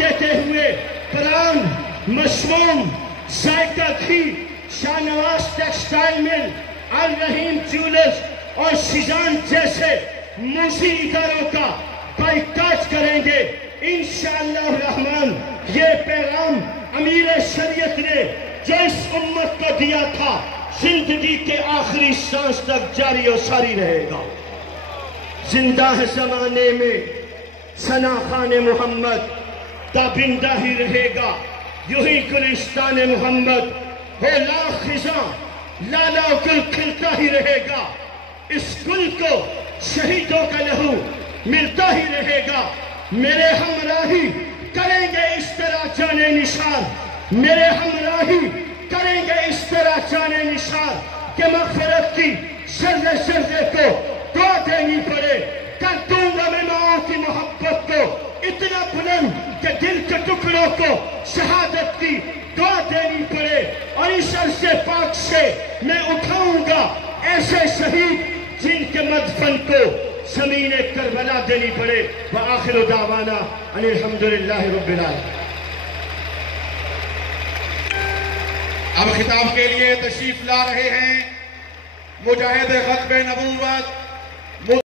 دیتے ہوئے پران، مشموم، ذائقہ گھی، شاہ نواز ٹیکسٹائل مل، الرحیم جیولرز اور شیزان جیسے موسیقی اداروں کا بائیکاٹ کریں گے۔ انشاءاللہ الرحمن یہ پیغام امیر شریعت نے جو اس امت کو دیا تھا زندگی کے آخری سانس تک جاری و ساری رہے گا۔ زندہ ہے زمانے میں ثنا خان محمد، تابندہ ہی رہے گا، یوں ہی گلستان محمد ہو لاکھ خزاں، لالا گل کھلتا ہی رہے گا، اس گل کو شہیدوں کا لہو ملتا ہی رہے گا۔ میرے ہمراہی کریں گے اس طرح جانے نثار، میرے ہمراہی کریں گے اس طرح جانے نثار کہ مغفرت کی ذرے ذرے کو دعا دینی پڑے۔ کر دوں گا میں ماؤں کی محبت کو اتنا بلند کہ دل کے ٹکڑوں کو شہادت کی دعا دینی پڑے، اور اس عرص پاک سے میں اٹھاؤں گا ایسے شہید جن کے مدفن کو زمین کربلا دینی پڑے۔ وآخر دعوانا ان الحمدللہ رب العالمین۔ اب خطاب کے لیے تشریف لا رہے ہیں مجاہد ختم نبوت